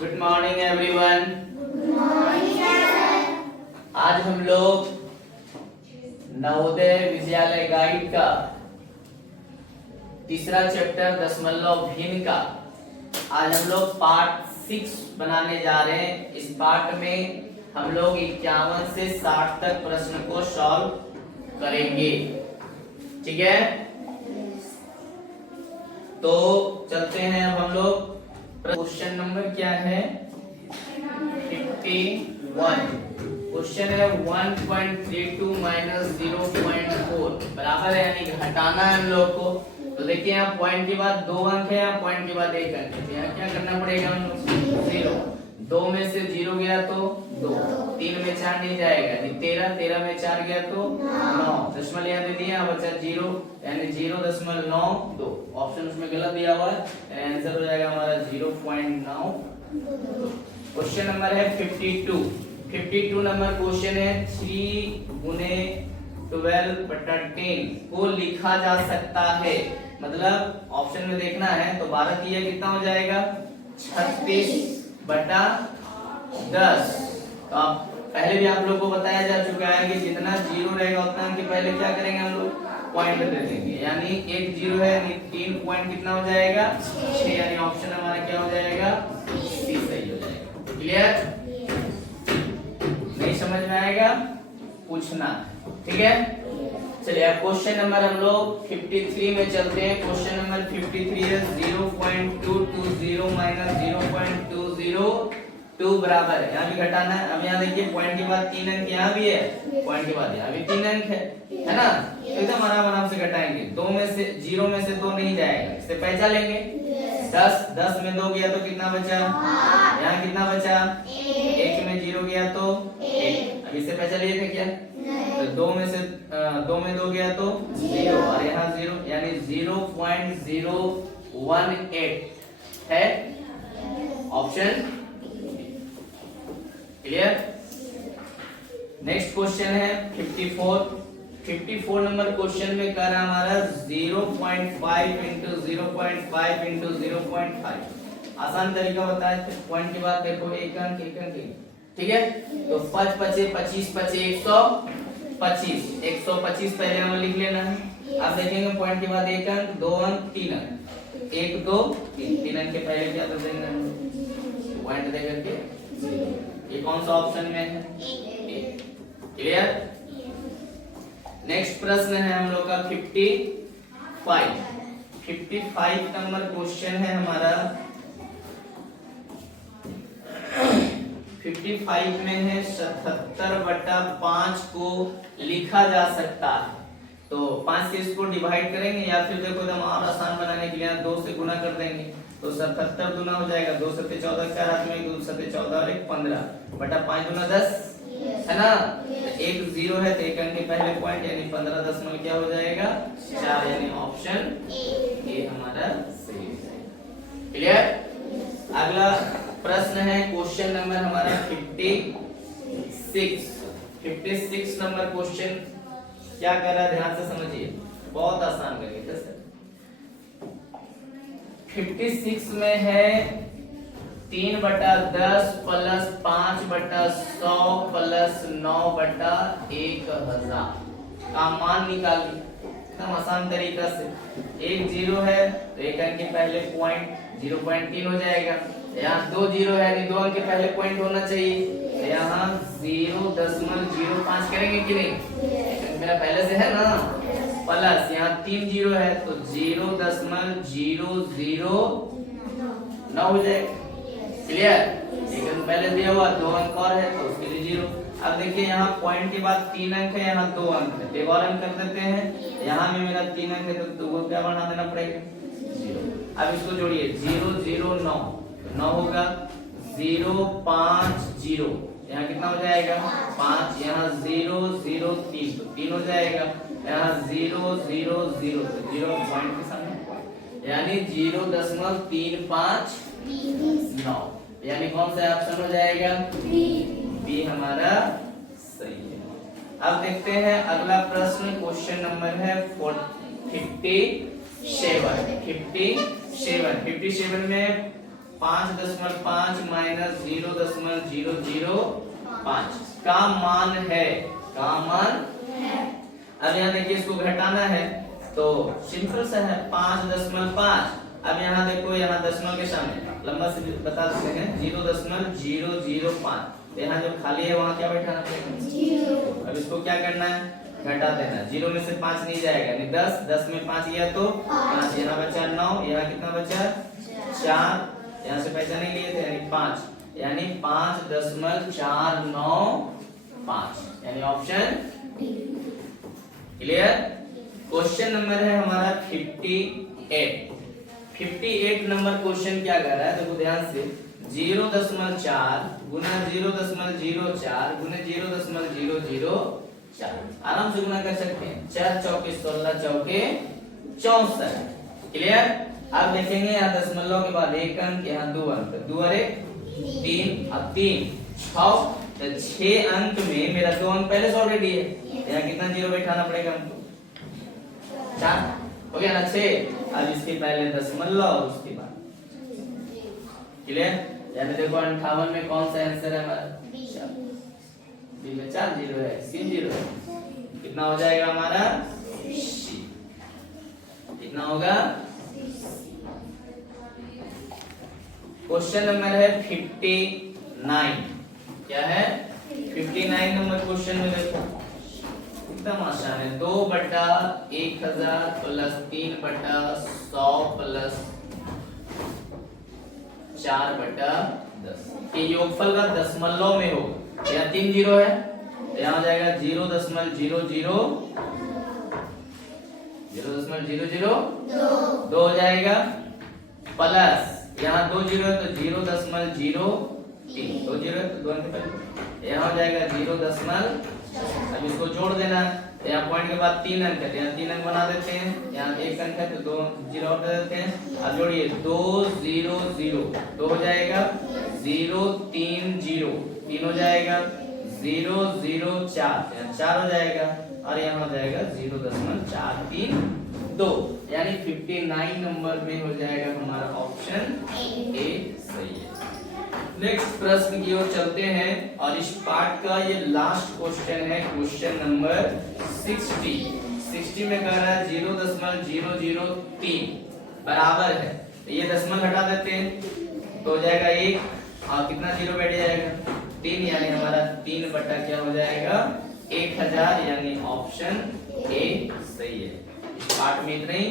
Good morning everyone. आज हम लोग नवोदय विद्यालय गाइड का तीसरा चैप्टर दशमलव भिन्न का आज हम लोग पार्ट 6 बनाने जा रहे हैं। इस पार्ट में हम लोग 51 से 60 तक प्रश्न को सॉल्व करेंगे। ठीक है, तो चलते हैं अब हम लोग। क्वेश्चन नंबर क्या है? 51। क्वेश्चन है 1.32 माइनस 0.4 बराबर है, यानी घटाना है हम लोग को। तो देखिए यहाँ पॉइंट के बाद 2 अंक है, यहाँ पॉइंट के बाद 1 अंक है। यहाँ क्या करना पड़ेगा हम लोग? 0। 2 में से 0 गया तो 2, 3 में 4 नहीं जाएगा, 13, 13 में 4 गया तो 9। दशमलव यहाँ दे दिया, बचा 0, यानी 0.92। ऑप्शन उसमें गलत दिया हुआ है, आंसर हो जाएगा हमारा 0.9। क्वेश्चन नंबर है 52। 52 नंबर क्वेश्चन है 3 गुने 12/10 को लिखा जा सकता है। मतलब ऑप्शन में देखना है तो 12 की कितना हो जाएगा? 36/10। तो आप पहले भी आप लोग को बताया जा चुका है कि जितना 0 रहेगा उतना अंक पहले क्या करेंगे हम लोग? पॉइंट दे देंगे, यानी 1 0 है, यानी 3 पॉइंट कितना हो जाएगा? 6, यानी ऑप्शन हमारा क्या हो जाएगा? सी सही हो जाएगा। क्लियर? नहीं समझ में आएगा पूछना, ठीक है? चलिए अब क्वेश्चन नंबर हम लोग 53 में चलते हैं। क्वेश्चन नंबर 53 है 0.220 माइनस 0.202 बराबर है। यहाँ भी घटाना है। अब यहाँ देखिए पॉइंट के बाद 3 अंक, यहाँ भी है पॉइंट के बाद यहाँ भी 3 अंक है ना? एकदम आराम से घटाएंगे। 2 में से 0 में से 2 नहीं जाएगा, इससे पहचान लेंगे। 10 में 2 गया तो कितना बचा? यहाँ कितना बचा? 1 में 0 गया तो 1। अब इससे पहचान लिए थे क्या? तो 2 में 2 गया तो 0 और यहाँ 0, यानी 0.018 है ऑप्शन। क्लियर? नेक्स्ट क्वेश्चन है 54। 54 नंबर क्वेश्चन में कह रहा हमारा 0.5 इंटू 0.5 इंटू 0.5। आसान तरीका बताया थे, पॉइंट के बाद देखो एक अंक, ठीक है? तो 5 पचे 25 पचे 125, 125 पहले हमें लिख लेना है। आप देखेंगे पॉइंट के बाद 1 अंक, 2 अंक, 3 अंक, 1 2 3 अंक के पहले क्या कर देंगे हम लोग? पॉइंट दे करके। ये कौन सा ऑप्शन में है? क्लियर? नेक्स्ट प्रश्न है हम लोग का 55। 55 नंबर क्वेश्चन है हमारा। 55 में है 77/5 को लिखा जा सकता है। तो 5 से इसको डिवाइड करेंगे या फिर देखो एकदम और आसान बनाने के लिए 2 से गुना कर देंगे। तो 77 गुना हो जाएगा, 2 7 14, 4 हाथ में 2 7 14 और 1 15 बटा 5 गुना 10 है ना? एक 0 है तो 1 अंक के पहले पॉइंट, यानी 15 दशमलव क्या हो जाएगा? 4, यानी ऑप्शन ए हमारा सही है। क्लियर? अगला प्रश्न है क्वेश्चन नंबर हमारा 56। 56 नंबर क्वेश्चन क्या कर रहा है? ध्यान से समझिए, बहुत आसान करिए सर। 56 में है 3/10 प्लस 5/100 प्लस 9/1000 का मान निकालिए। एकदम आसान तरीका से। 1 0 है तो 1 अंक के पहले पॉइंट 0.3 हो जाएगा। यहाँ 2 0 है, 2 अंक के पहले पॉइंट होना चाहिए। यहाँ 0.05 करेंगे कि नहीं? मेरा पहले से है ना? प्लस यहाँ 3 0 है तो 0.009 हो जाएगा। क्लियर? एक अंक पहले दिया हुआ, 2 अंक और है तो उसके लिए 0। अब देखिए यहाँ पॉइंट के बाद 3 अंक है, यहाँ 2 अंक है, एक और अंक कर देते हैं। यहाँ में मेरा 3 अंक है तो वो क्या बढ़ा देना पड़ेगा? 0। अब इसको जोड़िए 009 9 होगा, 050 यहाँ कितना हो जाएगा? 5, यहाँ 003 तो 3 हो जाएगा, यहाँ 000 तो 0 पॉइंट के सामने, यानी 0.359, यानी कौन सा ऑप्शन हो जाएगा? बी हमारा सही है। अब देखते हैं अगला प्रश्न। क्वेश्चन नंबर है 57। 57 में 5.5 माइनस 0.005 का मान है, का मान है। अब यहाँ देखिए इसको घटाना है तो सिंपल सा है 5.5। अब यहाँ देखो, यहाँ दशमलव के सामने लंबा से बता सकते हैं 0.005। यहाँ जो खाली है वहाँ क्या बैठाना पड़ेगा, 0। अब इसको क्या करना है, घटा देना। 0 में से 5 नहीं जाएगा, यानी 10, 10 में 5 गया तो 5, यहाँ बचा 9, यहाँ कितना बचा 4, यहाँ से पैसा नहीं लिए थे यानी 5, यानी 5.495, यानी ऑप्शन क्लियर। क्वेश्चन नंबर है हमारा 58। 58 नंबर क्वेश्चन क्या कर रहा है, देखो ध्यान से, 0.4 गुना 0.04 गुना 0.004 आराम से गुना कर सकते हैं। 4 चौके 16, चौके 64। क्लियर। अब देखेंगे यहाँ दशमलव के बाद एक अंक, यहाँ 2 अंक, 2 और 1 3, अब 3 6, तो 6 अंक में मेरा 2 अंक पहले से ऑलरेडी है, यहाँ कितना जीरो बैठाना पड़ेगा हमको, 4 हो गया ना, 6। अब इसके पहले दशमलव, उसके बाद क्लियर। यानी देखो 58 में कौन सा आंसर है हमारा, बी में 4 जीरो है, सी 0 है, कितना हो जाएगा हमारा सी, कितना होगा। क्वेश्चन नंबर है 59। क्या है 59 नंबर क्वेश्चन में देखो एकदम आसान है, 2/1000 प्लस 3/100 प्लस 4/10 के योगफल का दशमलव में हो। यहाँ 3 जीरो है तो यहाँ हो जाएगा 0.0002 हो जाएगा, प्लस यहाँ 2 जीरो है तो 0.03, 2 जीरो है तो 2 अंक पहले, यहाँ हो जाएगा 0. अब इसको जोड़ देना, यहाँ पॉइंट के बाद 3 अंक है, यहाँ 3 अंक बना देते हैं, यहाँ 1 अंक है तो 2 जीरो और दे देते हैं। अब जोड़िए 2 0 0, 2 हो जाएगा 0 3 0, 3 हो जाएगा 0 0 4, यहाँ 4 हो जाएगा और यहाँ हो जाएगा 0.432, यानी 59 नंबर में हो जाएगा हमारा ऑप्शन ए सही है। नेक्स्ट प्रश्न की ओर चलते हैं और इस पार्ट का ये लास्ट क्वेश्चन है, क्वेश्चन नंबर 60 में कह रहा है 0.003 बराबर है, तो ये दशमलव हटा देते हैं तो हो जाएगा 1 और कितना जीरो बैठ जाएगा 3, यानी हमारा 3 बटा क्या हो जाएगा 1000, यानी ऑप्शन ए सही है। इस पार्ट में इतना ही।